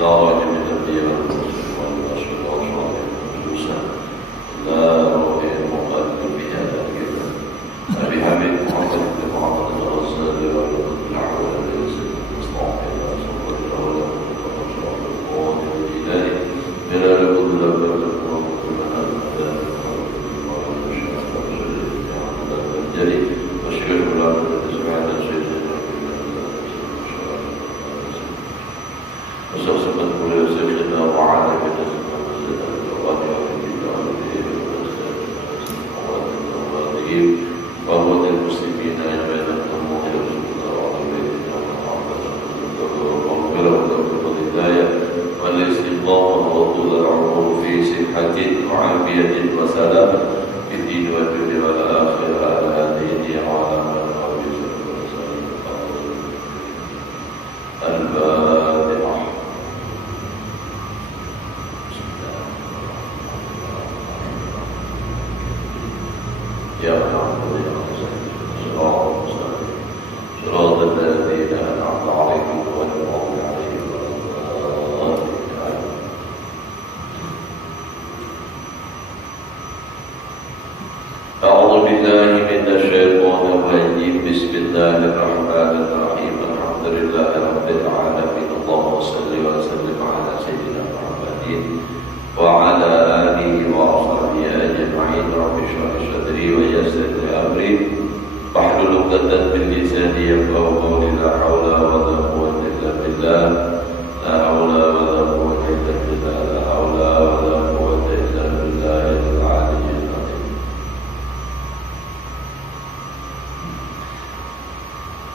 راجع بالتنبيه والمسلم والأشهر والشرع والجلوسة لا رؤية المقدم بهذا الكلام أبي حميد محمد بن محمد الغزالي والنحو الذي المصطلح إلى صلى الله عليه وسلم والقرآن والجلال بلا لبد لبد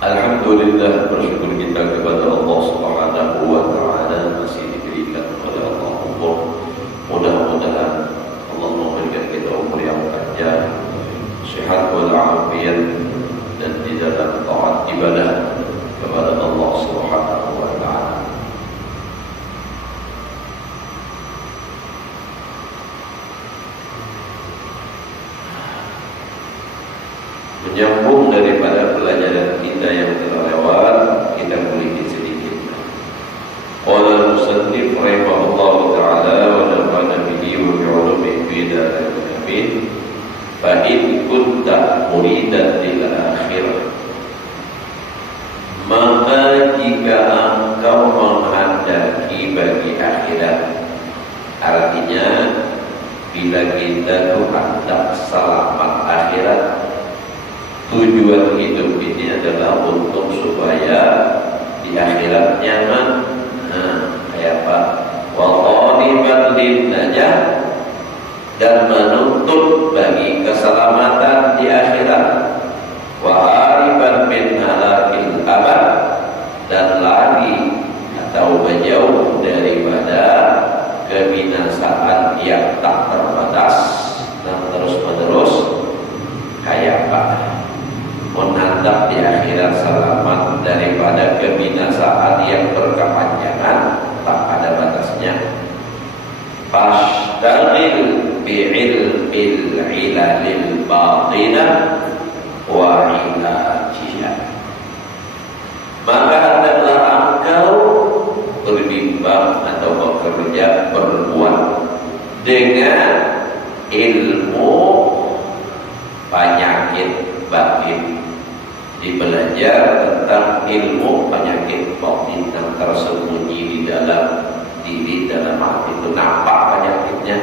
Alhamdulillah, bersyukur kita kepada Allah Subhanahu wa Ta'ala masih diberikan oleh Allah umur. Mudah-mudahan Allah memberikan kita umur yang panjang, sehat walafiat, dan di dalam taat ibadah kepada Allah Subhanahu wa Ta'ala. Menyambung daripada pelajaran kita yang telah lewat, kita memiliki sedikit. Qala al-musannif rahimahullahu ta'ala wa nafa'ana bihi wa bi'ulumihi fi daril amin. Fa in kunta muridan lil akhirah, maka jika engkau menghendaki bagi akhirat, artinya bila kita hendak selamat akhirat, tujuan hidup ini adalah untuk supaya di akhirat nyaman. Kayak apa? Wa qaliban lin najah, dan menuntut bagi keselamatan di akhirat. Wa hariban min halakil abad, dan lari atau menjauh daripada kebinasaan yang tak terbatas dan terus-menerus. Kayak apa? Menandap di akhirat selamat daripada kebinasaan yang berkepanjangan tak ada batasnya. Fashtagil bi'ilmil ilalil batinah wa ilajiha, maka hendaklah engkau berbimbang atau bekerja, berbuat dengan ilmu penyakit batin. Dibelajar tentang ilmu penyakit batin yang tersembunyi di dalam diri, dalam hati itu nampak penyakitnya.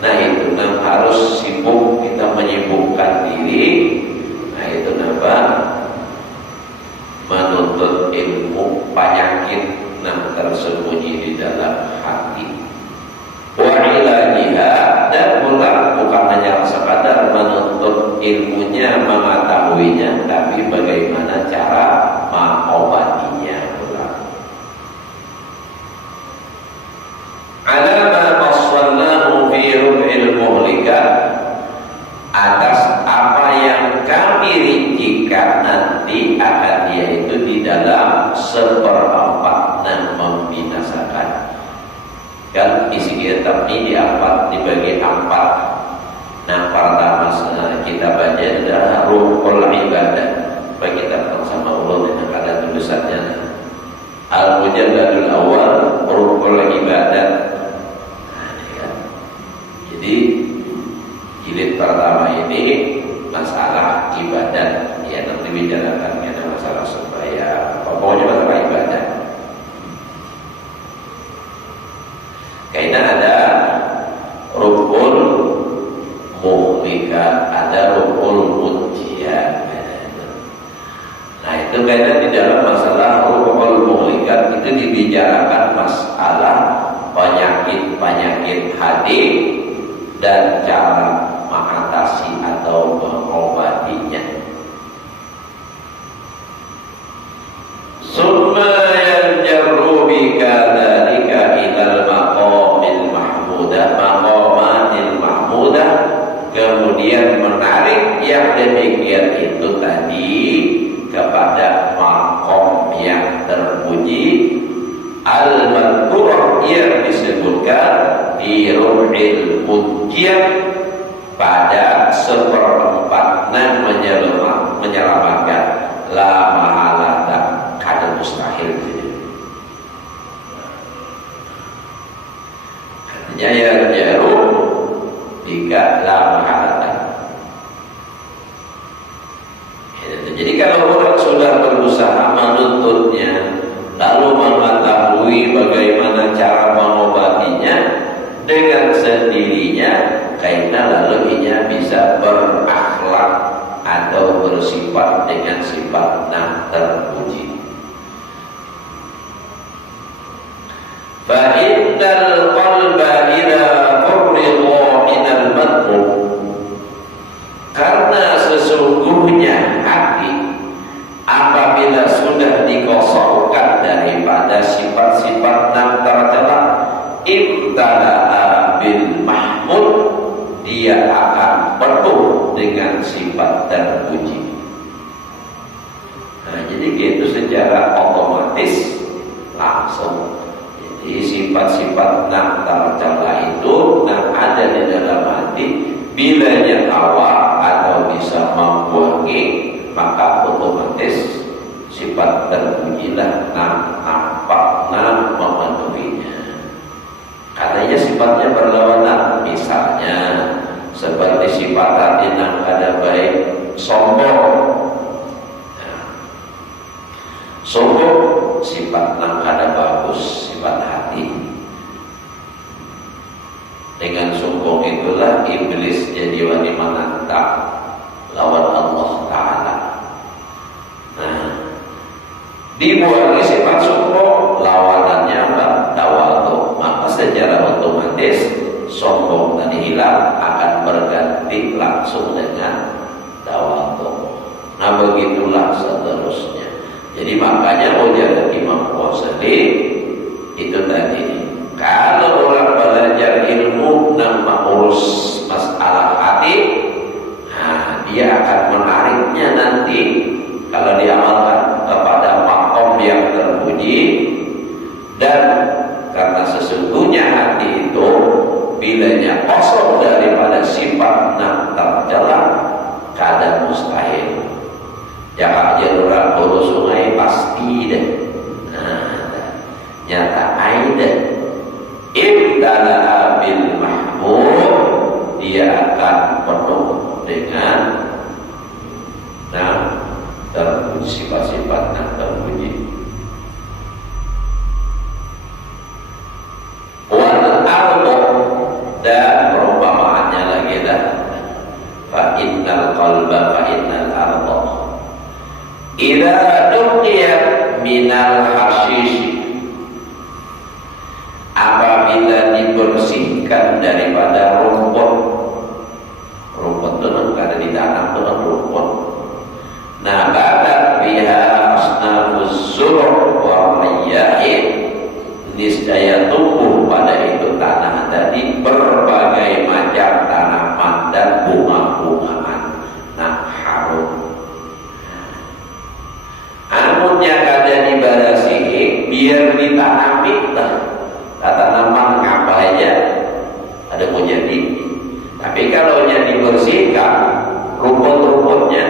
Nah itu harus sibuk kita menyibukkan diri. Nah itu menuntut ilmu penyakit yang tersembunyi di dalam hati. Wa ilajiha, dan pula bukan hanya sekadar menuntut ilmunya, mengetahuinya, tapi bagaimana cara mengobatinya pula. Ala ma fassalnahu fi rub'il muhlikat, atas apa yang kami rincikan nanti akan yaitu di dalam seperempat yang membinasakan. Kan isi kitab ini dibagi empat. Nah pertama kita baca adalah rukul ibadah. Bagi kita sama Allah yang ada tulisannya Al-Mujalladul Awal, rukul penyakit hati dan cara mengatasi atau mengobatinya. Summa yanjarru bika dzalika ilal maqamil mahmudah, maqamatil mahmudah, kemudian menarik yang demikian itu tadi kepada maqam yang terpuji al-madhkurah yang disebutkan di Ruhil Mujiyah pada seperempat nan menyelamatkan la mahalata kada mustahil. Artinya ya jarum jika la mahalata. Jadi kalau orang sudah berusaha menuntutnya lalu mengetahui bagaimana cara mengobatinya dengan sendirinya, karena lalu ia bisa berakhlak atau bersifat dengan sifat yang terpuji. Fa innal qalba idza furriqa minal madhmum, karena sesungguhnya hati apabila sudah dikosongkan daripada sifat-sifat yang tercela, imtala'a bil mahmud, dia akan penuh dengan sifat terpuji. Nah, jadi itu secara otomatis langsung. Jadi sifat-sifat yang tercela itu yang ada di dalam hati, bila nyawa atau bisa membuangi, maka otomatis sifat terpujilah nampak memenuhinya. Katanya sifatnya berlawanan, misalnya seperti sifat hati yang ada baik sombong. Sombong sifat yang ada bagus, sifat hati. Dengan sombong itulah iblis jadi wani menantang lawan Allah Ta'ala. Nah, dibuangi sifat sombong, lawanannya apa? Tawadhu. Maka secara otomatis sombong tadi hilang, akan berganti langsung dengan tawadhu. Nah, begitulah seterusnya. Jadi makanya ujar Imam Ghazali itu tadi, kalau orang belajar ilmu dan mengurus masalah hati, nah, dia akan menariknya nanti kalau diamalkan kepada makom yang terpuji. Dan karena sesungguhnya hati itu bilanya kosong daripada sifat yang tercela, kadang mustahil. Jangan jalan urus sungai pasti deh. Nah, nyata aida imtala bil mahmud, dia akan penuh dengan terpuji, sifat-sifat yang terpuji. Wal ardu, dan perumpamaannya lagi dah, fa innal qalba fa innal ardu idza duqiyat minal hashish, apabila dibersihkan daripada rumput. Rumput itu ada di tanah, itu rumput. Nah, badat biha asnafuz zur' wa riya'in, niscaya tumbuh pada itu tanah tadi berbagai macam tanaman dan bunga-bungaan. Nah, harum. Amunnya kada dibarasihi, biar ditanami lah. Tanaman apa aja ada mau jadi. Tapi kalau yang dibersihkan rumput-rumputnya,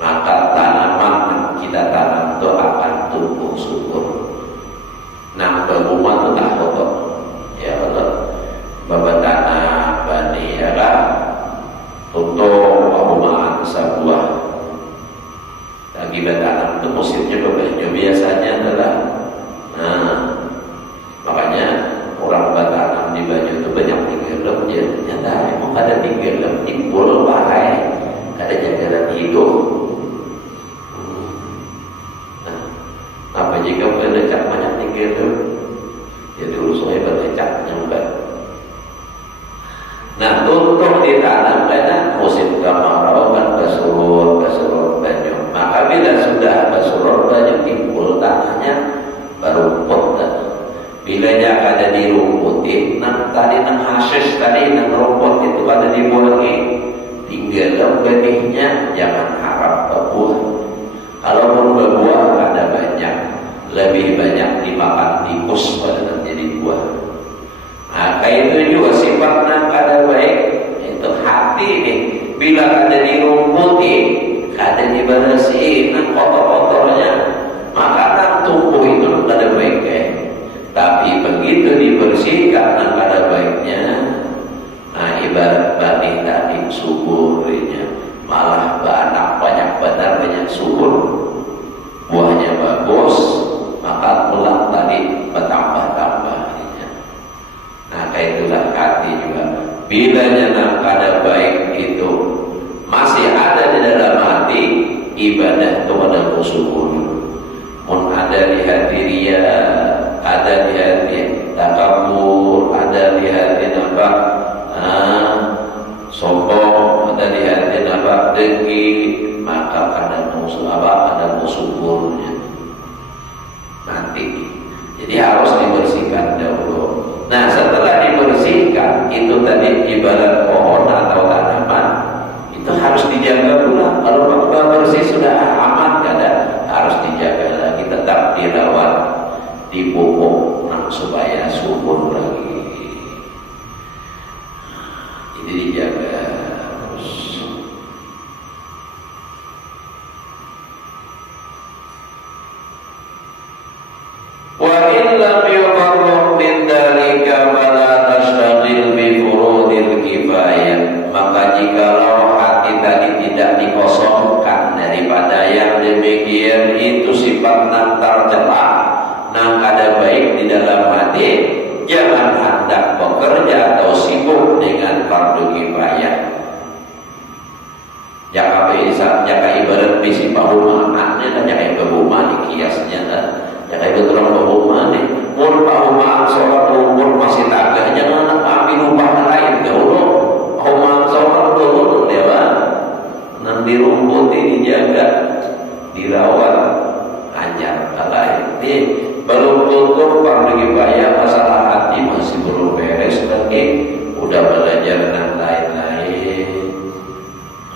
maka tanaman yang kita tanam itu akan tumbuh subur. Nah, berbunga itu tak kotor, ya betul. Babatana bani ya kan, untuk bungaan sebuah. Lagi bertanam itu musimnya berbeda. Biasanya adalah, makanya orang bertanam di baju itu banyak tinggalem, ya ternyata emang ada tinggalem, timbul pakai, ada jagalan hidup. Nah, apa jika berlecak banyak tinggalem? Ya dulu saya berlecak nyambat, Nah, tutup ditanam karena musim kemarau kan basurut banyu. Maka bila sudah basurut banyu timbul tanahnya berumput. Bilanya kada dirumputin, tadi hasis tadi rumput itu kada dibuangi, tinggal benihnya jangan harap berbuah. Kalaupun berbuah ada banyak, lebih banyak dimakan tikus pada nanti dibuah. Maka itu juga sifatnya kada baik, itu hati nih. Bila kada dirumputi, kada dibersihin kotor-kotornya, maka nang tumbuh itu kada baik ya. Tapi begitu dibersihkan nang kada baiknya, nah ibarat babi tadi suburnya, malah beranak banyak benarnya subur, buahnya bagus, maka pulang tadi bertambah-tambah. Nah, itulah hati juga. Bilanya nang kada baik itu masih ada di dalam hati, ibadah kepada subur. Mun ada di hati ria, ada di hati takabur, ada di hati nampak sombong, ada di hati nampak dengki, maka ada musuhnya nanti. Jadi harus dibersihkan dahulu. Nah, setelah dibersihkan itu tadi ibarat pohon atau tanaman itu harus dijaga pula. Kalau bersih sudah aman kada, harus dijaga lagi, tetap dirawat, dipupuk supaya subur lagi. Ini dijaga terus. Wa illam yuqarrab min dalika fala tashtagil bi furudil kifayah. Maka jikalau hati tadi tidak dikosongkan daripada yang demikian, itu sifat nang tercela, nang kada baik di dalam hati, jangan hendak bekerja atau sibuk dengan fardu kifayah. Jaka ibarat bisi pahumaannya dan jaka berumah di kiasnya kan. Jaka ibarat orang berumah nih, mun pahumaan sholat umur masih tagah, jangan ambil upah lain dahulu. Pahumaan sholat dahulu dewa, nang dirumputi, dijaga, dirawat, anyar lain. Ini belum tutup fardu kifayah, masalah hati masih belum beres lagi, udah belajar dan lain-lain.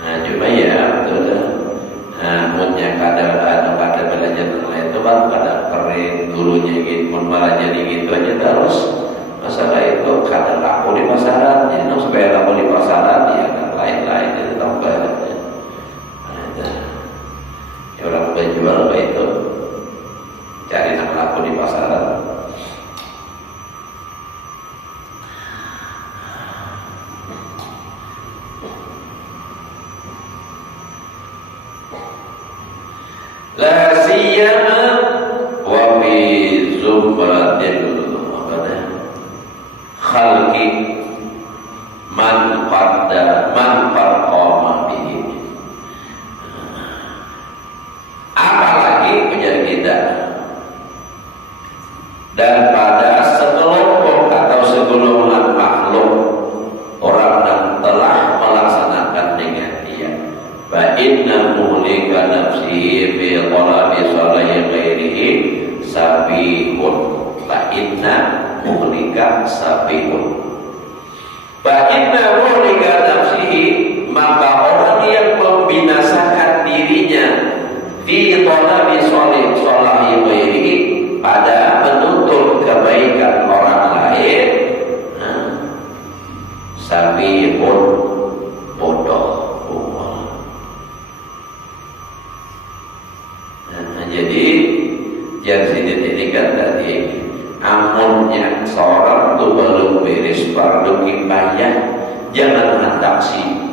Nah, cuma ya betul dah. Nah, munnya kada belajar dan lain itu kan kada keren gurunya gitu, malah jadi gitu aja terus. Masalah itu kada laku di pasaran, jadi supaya laku di pasaran ya dan lain-lain itu tambah. Ya orang penjual itu cari nak laku di pasaran. La siyama wa fi zumratil khalqi man qama bihi. Apalagi menjadi kita dan pada sekelompok atau segolongan makhluk orang yang telah melaksanakan dengan dia. Fa inna muhlika nafsihi fi talabi salahi ghairihi sabihun. Fa inna muhlika sabihun. Fa inna muhlika nafsihi, maka orang yang membinasakan dirinya fi talabi salahi ghairihi, pada menuntut kebaikan orang lain, sabihun, bodoh. Jadi yang sini kan tadi amunnya seorang itu belum beres fardu kifayah, jangan hendak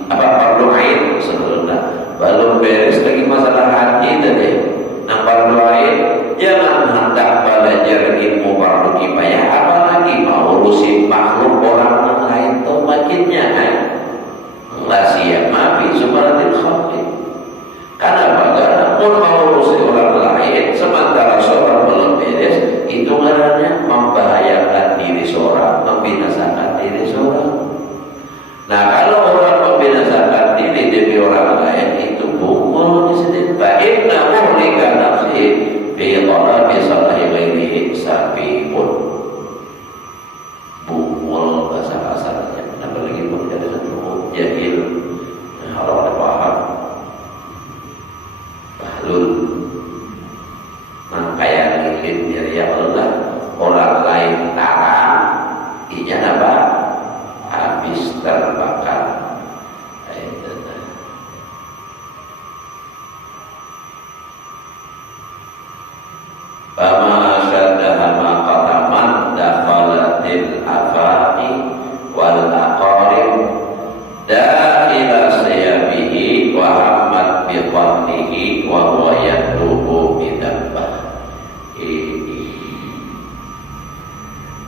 fardu ain sebelumnya belum beres lagi masalah hati tadi. Nah, fardu ain jangan hendak belajar ilmu fardu kifayah, apalagi mau urusin makhluk orang lain tuh makinnya kan. La siyama fi zumratil khalqi. Karena mau urusin orang lain sementara seorang belum beres, itu ngarannya membahayakan diri seorang, membinasakan diri seorang. ya Allah orang lain tarang inya apa habis terbakar. Fama syaddaha ma qataman dakhalatil afani wal aqarib dakhila siyabihi wa hammat bi qatlihi wa huwa yadrubu bidabbah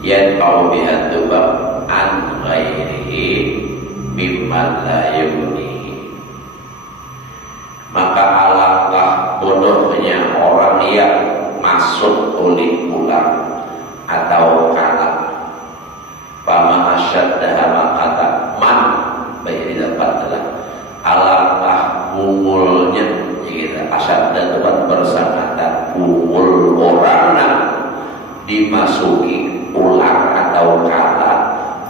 yanfa'u biha dubab an ghairihi mimman la yunihi. Maka alangkah bodohnya orang yang masuk oleh ular atau kalak. Fama asyaddaha ma kata man baik didapat adalah alangkah bungulnya kita asyadda tempat bersangkutan bungul orang yang dimasuki ular atau kalak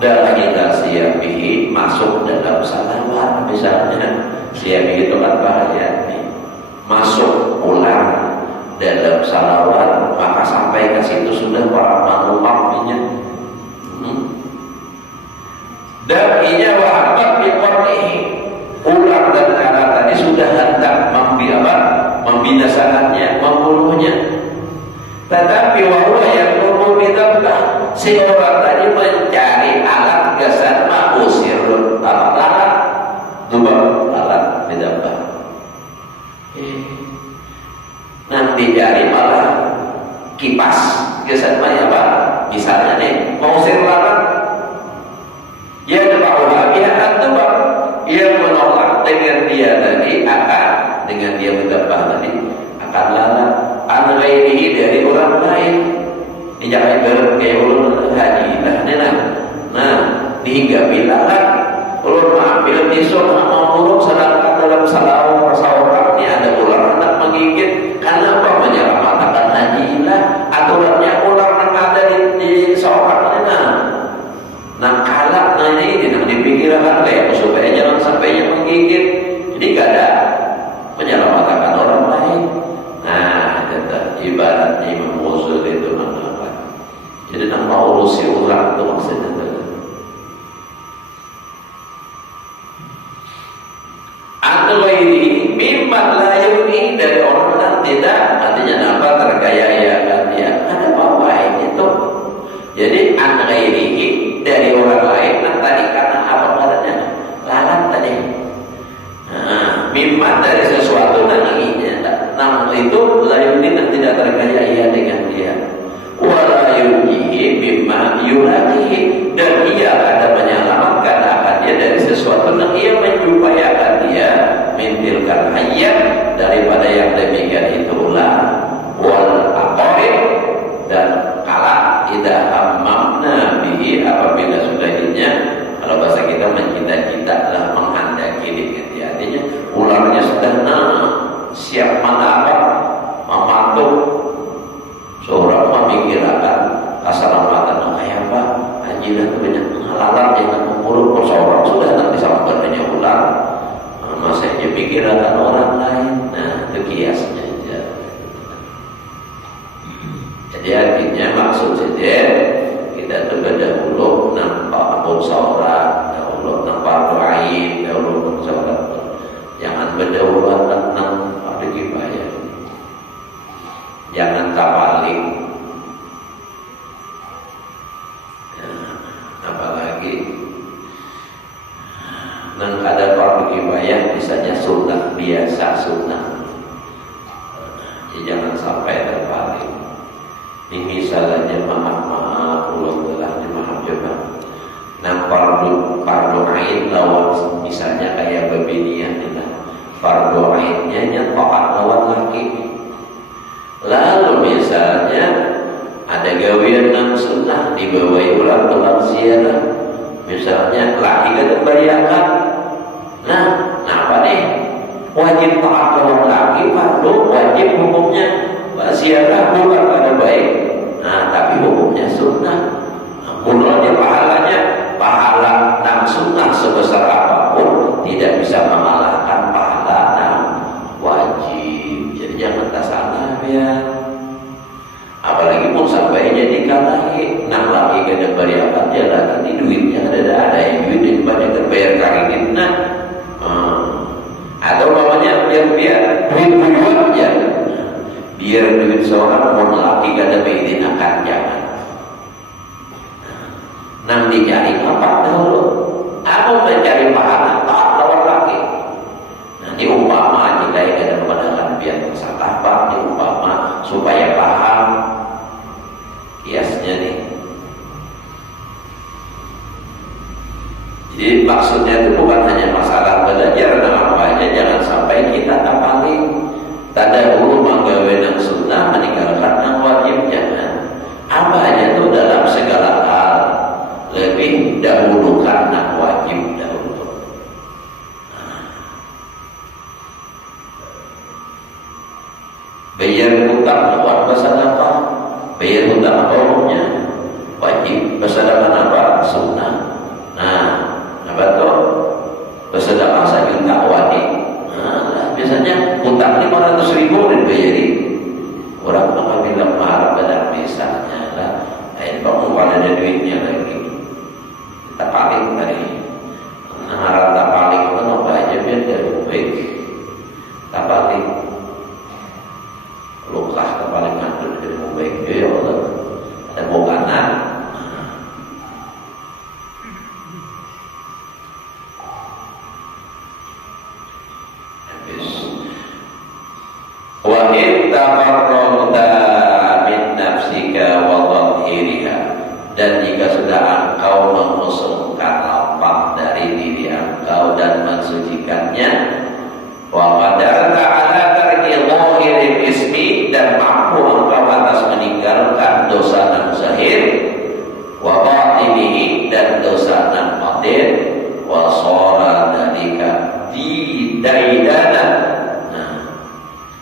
dalam kita siapihi masuk dalam salawat. Misalnya siapihi itu kan bahaya nih, masuk ular dalam salawat, maka sampai ke situ sudah para manumaknya. Dan inya wahabat biqarnihi, ular dan kala tadi sudah hendak membinasakannya, membunuhnya. Tetapi wahwa yang turun bidabah, si orang tadi mencari alat gasan ma'usir apa alat dubab alat bidabah. Nanti jari malah kipas gesan maya apa? Misalnya nih mau lalat, dia berpahala dia antubak, dia menolak dengan dia tadi akan dengan dia berdabah tadi akan lalat anggaihi dari orang lain. Ini jangan kayak ulun haji lah nah dihinggapi lalat ulun ambil pisau mau buruk sedangkan dalam salawat ini ada ular hendak menggigit. Karena apa? Menyelamatkan hajilah aturannya ular yang ada di seorang ini nah kalak ini dipikirkan kayak supaya jangan sampai menggigit. Jadi gak ada menyelamatkan orang lain. Nah ibaratnya Imam Ghazali itu apa? Jadi nama urusi ular itu maksudnya atau ini mimman layu ini dari orang yang tidak artinya apa tergaya-gayakan dia ada apa itu. Jadi angghairihi dari orang lain yang tadi karena apa katanya lalat tadi. Mimman dari sesuatu yang itu layu ini yang tidak tergaya-gaya dengan dia. Wala yujihi mimma yulaqihi, dan ia ada menyelamatkan akan dia dari sesuatu yang ia menjumpayakan dia mintilkan hayat daripada yang demikian itulah wal aqarib dan kala tidak hammamna bihi apabila sudah inya kalau bahasa kita mencita-cita lah menghendaki dengan dia artinya ularnya sudah siap mana apa membantu seorang memikirkan keselamatan kayak apa anjir itu banyak pengalaman yang memburuk seorang sudah nanti sama bertanya ular masa dia pikirkan orang lain. Nah itu kiasnya aja. Jadi artinya maksud saja kita itu dahulu nampak musyawarah, dahulu nampak doain, dahulu musyawarah. Jangan berdahuluan tentang fardu kifayah. Jangan kabalik. Apalagi nang ada fardu kifayah misalnya sunnah biasa sunnah. Ya, jangan sampai terbalik. Ini misalnya maaf Allah telah maaf coba. Nah fardu ain lawan misalnya kayak babinian kita. Fardu ainnya nyetok lawan laki. Lalu misalnya ada gawean nang sunnah dibawai ulang dalam ziarah. Misalnya laki ketembayakan. Nah, apa nih? Wajib taat lawan laki fardu wajib hukumnya. Ziarah bukan pada baik. Nah, tapi hukumnya sunnah. Menurutnya pahala nang sunnah sebesar apapun tidak bisa mengalahkan pahala nang wajib. Jadi jangan tak salah ya. Apalagi pun kan lagi, nak lagi kena beriakan dia lagi di duitnya ada yang duitnya banyak terbayar kali nah, atau namanya biar duit buat aja, biar duit seorang mau lagi kada baidin akan jangan, nang dicari apa dahulu, aku mencari pahala tak lawan lagi, nanti umpama jika ada pandangan biar salah apa, umpama supaya paham. Kiasnya nih. Jadi maksudnya itu bukan hanya masalah belajar nama apa aja, jangan sampai kita paling tanda dulu manggawe nang sunnah meninggalkan nang wajib, jangan. Apa aja itu dalam segala hal lebih dahulukan nang wajib dahulu. Bayar hutang lawan bersedekah. Bayar hutang umumnya wajib, bersedekah apa? Sunnah. Nah, apa tuh? Bersedekah 1 juta wajib. Nah, biasanya hutang 500.000 dibayari. Orang mengambil mahar pada misalnya lah, kamu pada ada duitnya lagi. Kita paling tadi, harap tak paling itu apa aja biar dari baik. Tak paling. Lukah paling ngandung dari baik ya Allah, ada bokanan. Habis wa ittafarraqta min nafsika wa dhahiriha, dan jika sudah engkau mengusungkan lapang dari diri engkau dan mensucikannya, wa qadarta ala tarki dhahiril ismi, dan mampu engkau atas meninggalkan dosa nan zahir, wa batinihi, dan dosa nan batin, wa shara dalika daidanan,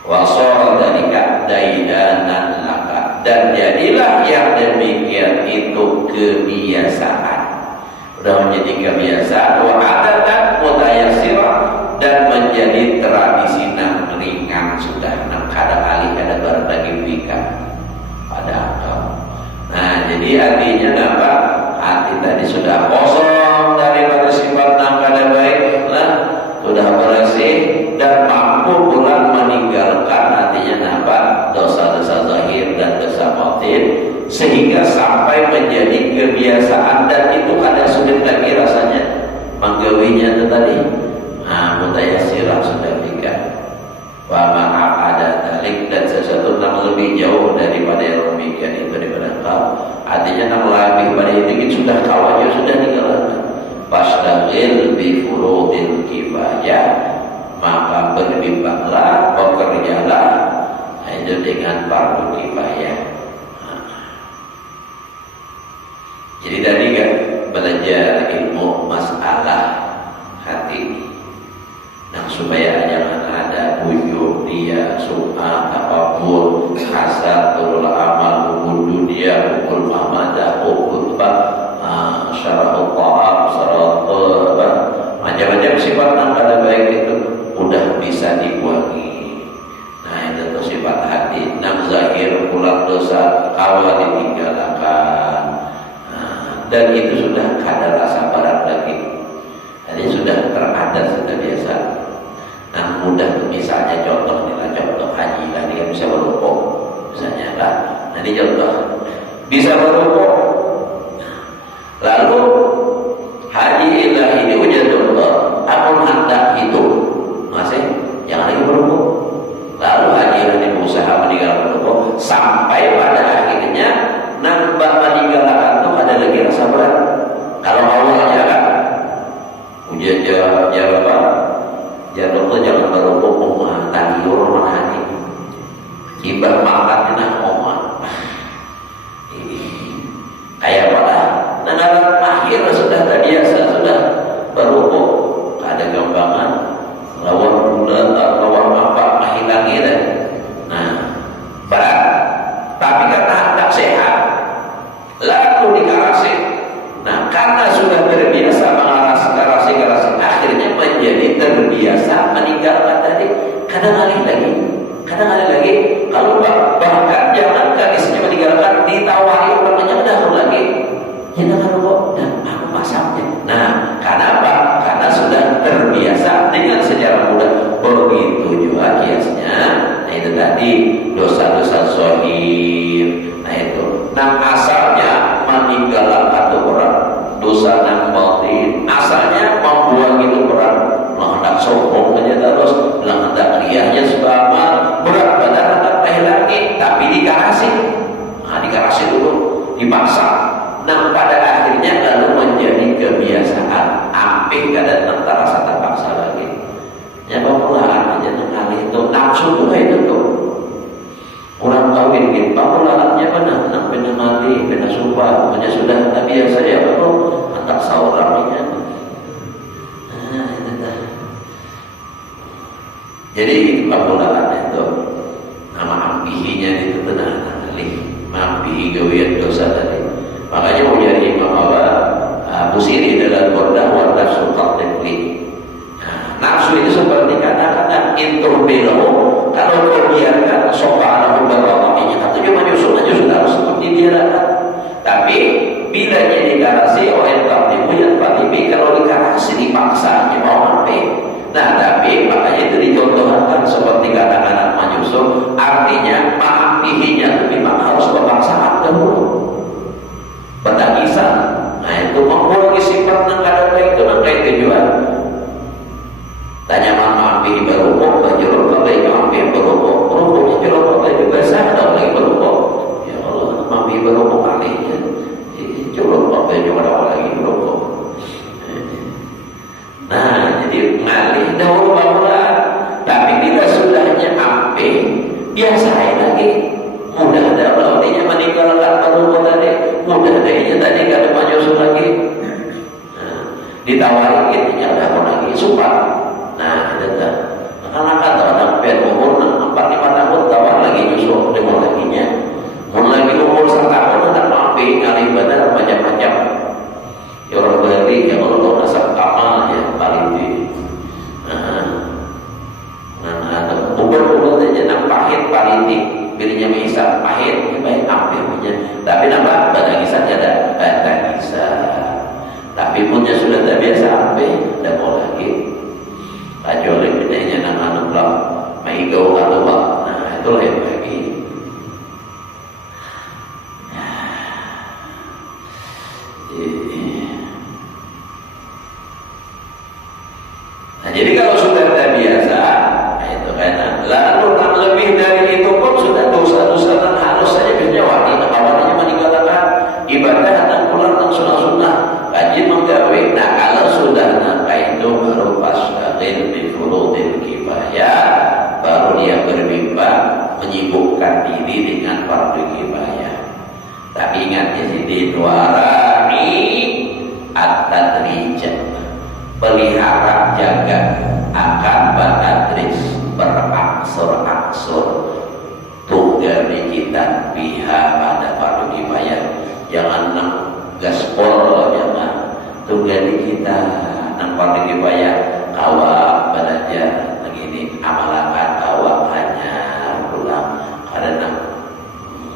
wa shara dalika daidanan laka, dan jadilah yang demikian itu kebiasaan, sudah menjadi kebiasaan, wa adatan mutayassirah, dan menjadi tradisi nang ringan sudah, nang kadang kali kada berbagi pikan pada engkau. Nah, jadi artinya apa? Hati tadi sudah kosong daripada sifat nang kada baik lah, sudah bersih dan mampu pula meninggalkan artinya apa? Dosa-dosa zahir dan dosa batin, sehingga sampai menjadi kebiasaan, dan itu kada sulit lagi rasanya menggawinya itu tadi. Nah, mutayassirah sudah berikan. Wa maaf ada dalik, dan sesuatu yang lebih jauh daripada yang demikian itu daripada kau. Artinya yang lebih pada itu sudah kawannya sudah digalakkan. Fashtagil bi furudil kifayah, maka berbimbanglah, bekerjalah itu dengan fardu kifayah. Jadi tadi kan belajar ilmu masalah hati. Nah, supaya jangan ada ujub dia, sum'ah, apapun, hasad, turul amal, hukul dunia, hukul mahmadah, hukul syara'ul ta'am, syara'ul macam-macam sifat yang kada baik itu mudah bisa dibuangi. Nah, itu tuh sifat hati. Nang zahir pulang dosa kawal ditinggalkan. Nah, dan itu sudah kada rasa berat lagi. Jadi sudah terada, sudah biasa. Nah, mudah misalnya contoh haji lah, dia bisa berukuk misalnya lah. Nanti contoh bisa berukuk, lalu haji ilah ini ujatullah, amun hendak itu masih jangan lagi berukuk. Lalu haji ilah ini berusaha meninggalkan berukuk sampai pada akhirnya nambah meninggalkan itu ada lagi rasa berat. Kalau awalnya kan ujian jalan apa? Jangan jangan berhubung tadi orang haji. Kibah makan nak oman. Kayak apa lah? Negara mahir sudah terbiasa, sudah berhubung. Ada gampangan lawan bulan, lawan apa mahilang ini. Nah, berat. Tapi karena hendak sehat, lalu dikarasi. Nah, karena sudah terbiasa mengarasi, akhirnya menjadi terbiasa meninggalkan tadi. Kadang lagi, kalau bahkan jangan isinya meninggalkan, ditawari orang Nah asalnya meninggalkan satu orang dosa yang batin, asalnya membuang itu berat, hendak sombong aja terus, hendak riahnya sebab berat badan hendak naik lagi, tapi dikasih, dikasih dulu, dipaksa. Nah pada akhirnya lalu menjadi kebiasaan, hampir kadang antara rasa terpaksa lagi. Ya pemulaan aja sekali itu nafsu itu tuh. Orang kawin gitu, pemulaannya benar, benar mati, benar sumpah, pokoknya sudah tak biasa ya bapak, antar sauraminya. Jadi itu pemulaan itu, nama ambihinya itu benar kali, ambihi gawian dosa tadi. Makanya mau jadi Imam Busiri dalam wardah sultan teknik. Nafsu itu seperti kata-kata inturbelo. Kalau kau biarkan sopan berwakaminya, katanya menyusun aja sudah harus dibiarkan. Tapi bila dia dikarasi oleh takdimu yang patibi, kalau dikarasi dipaksa, dia mau mampu. Nah tapi makanya itu dicontohkan seperti kata-kata menyusun, artinya mahampihinya memang harus berpaksaan dahulu. Bertangisan, nah itu mengurangi sifat nangkada itu nangkai tujuan. Tanya mana ambil berhubung, berjurut kabel ambil berhubung, berhubungnya jurut kabel besar atau lagi berhubung. Ya Allah, ambil berhubung alihnya, jurut kabel juga ada lagi berhubung. Nah, jadi ngalih dahulu bamulan, tapi bila sudahnya ambil, biasa lagi. Mudah ada artinya meninggalkan berhubung tadi, mudah adanya tadi kada menyusul lagi. Ditawari intinya ada apa lagi, sumpah. Nah, itu kan. Anak-anak orang pen umur 4-5 tahun tawar lagi nyusul demo laginya. Mun lagi umur 1 tahun tak mampu ngalih benar macam-macam. Ya orang beli yang kalau nasab amal ya paling di. Nah, umur aja nak pahit paling di. Dirinya bisa pahit, baik ambilnya. Tapi nampak badangisan ada badangisan. Tapi punya sudah tak biasa ambil, tidak mau lagi. Kecuali bedanya nama numpang maigau atau apa, nah itu lain lagi. Nah jadi kalau sudah tak biasa, nah itu karena lalu tak lebih dari itu pun sudah dosa-dosa dan harus saja berjawab. Ini awalnya meninggalkan ibadah dan pulang dan sunnah-sunnah, kaji menggawe. Nah kalau sudah nangka itu baru pas bifurudil kifayah, baru dia berbimbang menyibukkan diri dengan fardu kifayah. Tapi ingat di sini duarani at-tadrij, pelihara jaga akan batadris beraksur-aksur tugas kita pihak pada fardu kifayah. Jangan gaspol, jangan tugas kita nang fardu kifayah. Awak belajar begini, amalakan awak hanya pulang karena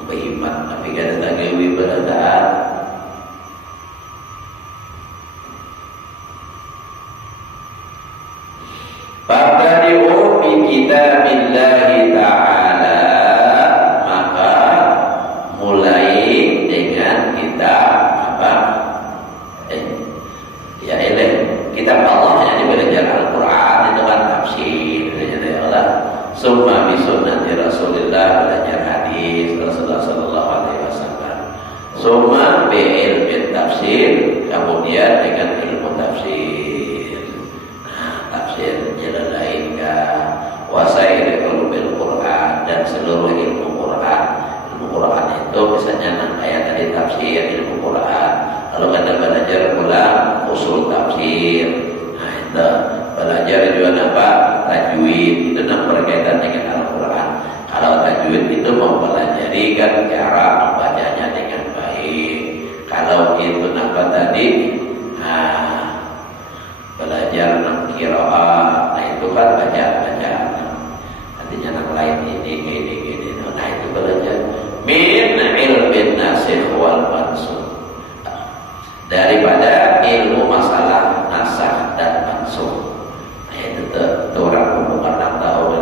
beriman, tapi kada tagawi beradaan. Fabtadi'u bi kitabillahi ta'ala, maka mulai dengan kitab apa? Ya kitab Allah yang belajar Al-Quran itu kan tafsir dari Allah. Summa bi sunnati Rasulillah, belajar hadis Rasulullah sallallahu alaihi wasallam. Summa bi ilmi tafsir, kemudian dengan ilmu tafsir. Nah, tafsir jalan lain wasail ulumul Quran dan seluruh ilmu Quran. Ilmu Quran itu misalnya kayak tadi tafsir ilmu Quran. Kalau kita belajar pula usul tafsir, nah itu belajar juga apa tajwid, itu berkaitan dengan Al-Quran. Kalau tajwid itu mempelajari kan cara membacanya dengan baik. Kalau itu apa tadi, belajar qiraat, nah itu kan bacaan. Artinya yang lain ini, nah itu belajar min ilmin nasikh wal mansukh, daripada ilmu masalah nasakh dan mansukh. Nah itu orang hubungan 6 tahun,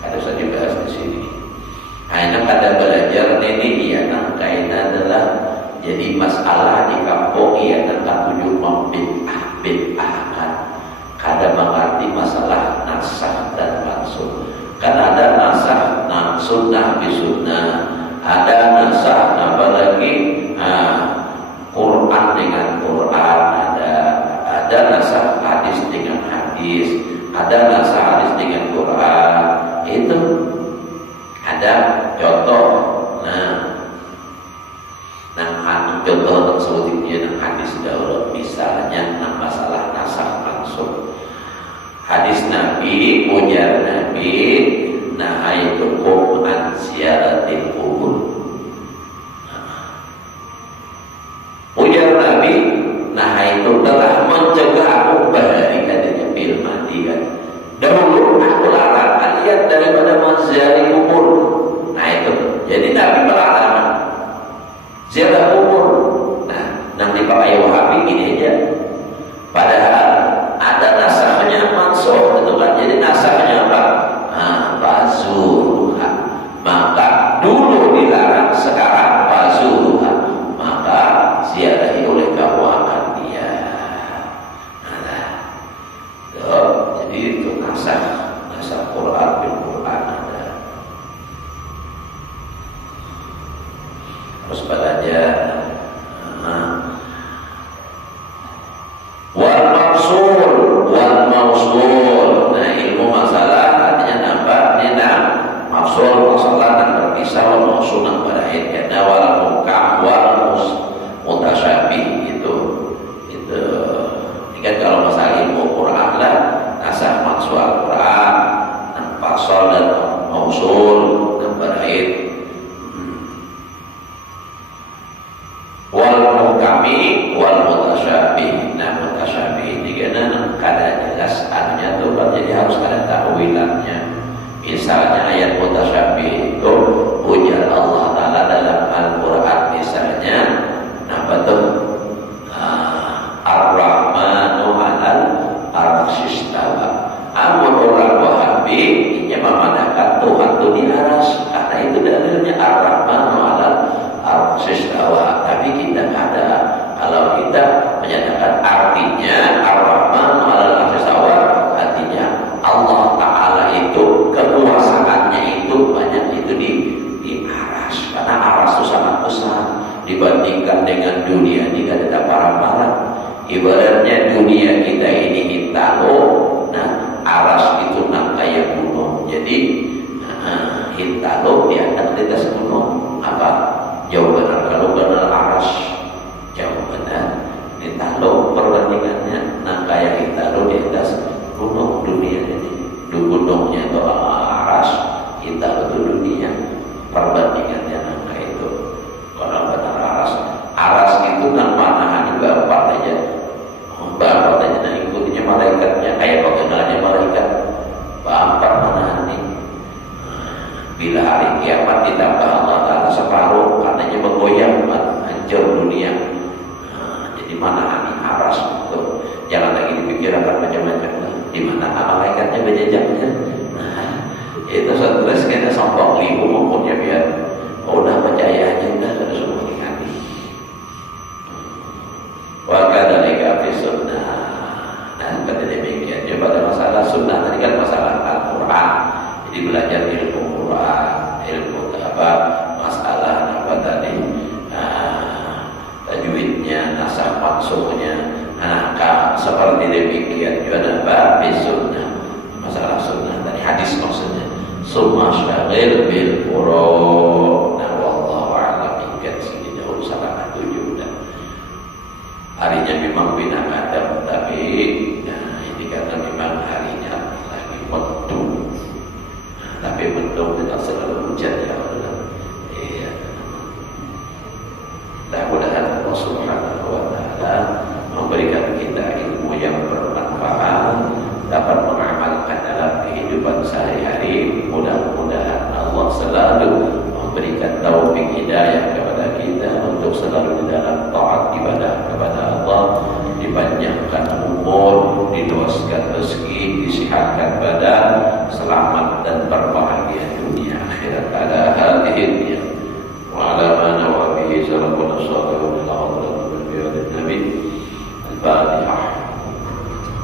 kada usah dibahas di sini. Hanya pada belajar Jadi masalah di kampung ia tentang tujuh membid'ah-bid'ahkan. Kada mengerti masalah nasakh dan mansukh. Kan ada nasakh sunnah bisunnah, ada nasakh apalagi Quran dengan Quran, ada nasakh hadis dengan hadis, ada nasakh hadis dengan Quran. Itu ada contoh. Contoh sebutnya hadis daurah, misalnya masalah nasakh mansukh. Hadis Nabi, ujar Nabi, nahaitukum an ziyaratil qubur. Ujar Nabi, nahaitu telah mencegah aku dari adanya bil mati kan. Dahulu aku larang kalian daripada menziarahi kubur. Nah itu, jadi Nabi melarang ziarah kubur. Nanti Pak Ayu Wahabi ini aja. Padahal ada nasakhnya mansukh itu kan. Jadi nasakhnya apa? Bazuruha. Maka dulu dilarang, sekarang bazuruha. Maka ziarahi oleh kamu akan dia. Jadi itu nasakh Quran bil Quran ada. Harus belajar. Wal mausul. Nah, ilmu masalah artinya nambah nina mausul masalah dan berpisah, wal mausul nang berakhir karena wal mukam wal mutasyabih itu ini kan kalau masalah ilmu Quran lah nasakh mansukh Al-Quran, fasal dan mausul dan berakhir. Wal mukami wal mutasyabih. Nah, mutasyabih ini karena kada jelas artinya tuh, jadi harus ada takwilannya. Misalnya ayat mutasyabih itu ujar Allah Ta'ala dalam Al-Quran misalnya, apa tuh? Ar-Rahmanu 'alal 'arsy istawa. Amun orang Wahabi ini memandangkan Tuhan itu di aras, karena itu dalilnya Ar-Rahmanu 'alal 'arsy istawa. Tapi kita ada, kalau kita menyatakan artinya Ar-Rahmanu 'alal 'arsy istawa, artinya Allah Ta'ala itu kekuasaannya itu banyak itu di aras, karena aras itu sangat besar dibandingkan dengan dunia ini kan tidak parah-parah. Ibaratnya dunia kita ini hintalo, nah aras itu nak kayak gunung. Jadi hintalo di atas gunung apa? Jauh benar. Kalau benar aras jauh benar. Hintalo perbandingannya nak kayak hintalo di atas gunung dunia ini. Gunungnya itu aras, hintalo itu dunia. Perbandingannya nak kayak itu. Kalau benar aras itu nak manahan bapak aja. Bapak aja nah ikutnya malaikatnya kayak bagaimana malaikat. Bapak manahan ini. Bila hari kiamat ditambah Allah Ta'ala separuh, katanya bergoyang, hancur dunia. Jadi mana ini aras itu? Jangan lagi dipikirkan macam-macam. Di mana malaikatnya berjejaknya? Itu stres kena sombong liu maupun ya biar udah percaya aja udah sudah semua hati. Wa kadzalika fi sunnah. Nah, pada demikian juga pada masalah sunnah tadi kan masalah Al-Qur'an. Jadi belajar ilmu Quran, ilmu apa masalah apa tadi tajwidnya, nasakh mansukhnya. Nah, seperti demikian juga bab sunnah, masalah sunnah tadi hadis maksudnya. Summa syagil bil furu'. Nah, wallahu a'lam. Ikan sini jauh salah 7 dah. Harinya memang bina kadam, tapi nah, ini karena memang harinya lagi mendung. Tapi mendung tidak selalu hujan ya Allah. Iya. Mudah-mudahan Allah Subhanahu wa Ta'ala memberikan kita ilmu yang bermanfaat, dapat mengamalkan dalam kehidupan sehari-hari. Mudah-mudahan Allah selalu memberikan taufik hidayah kepada kita untuk selalu di dalam taat ibadah kepada Allah, dipanjangkan umur, diluaskan rezeki, disihatkan badan, selamat dan berbahagia dunia akhirat. Ada hal ini wa ala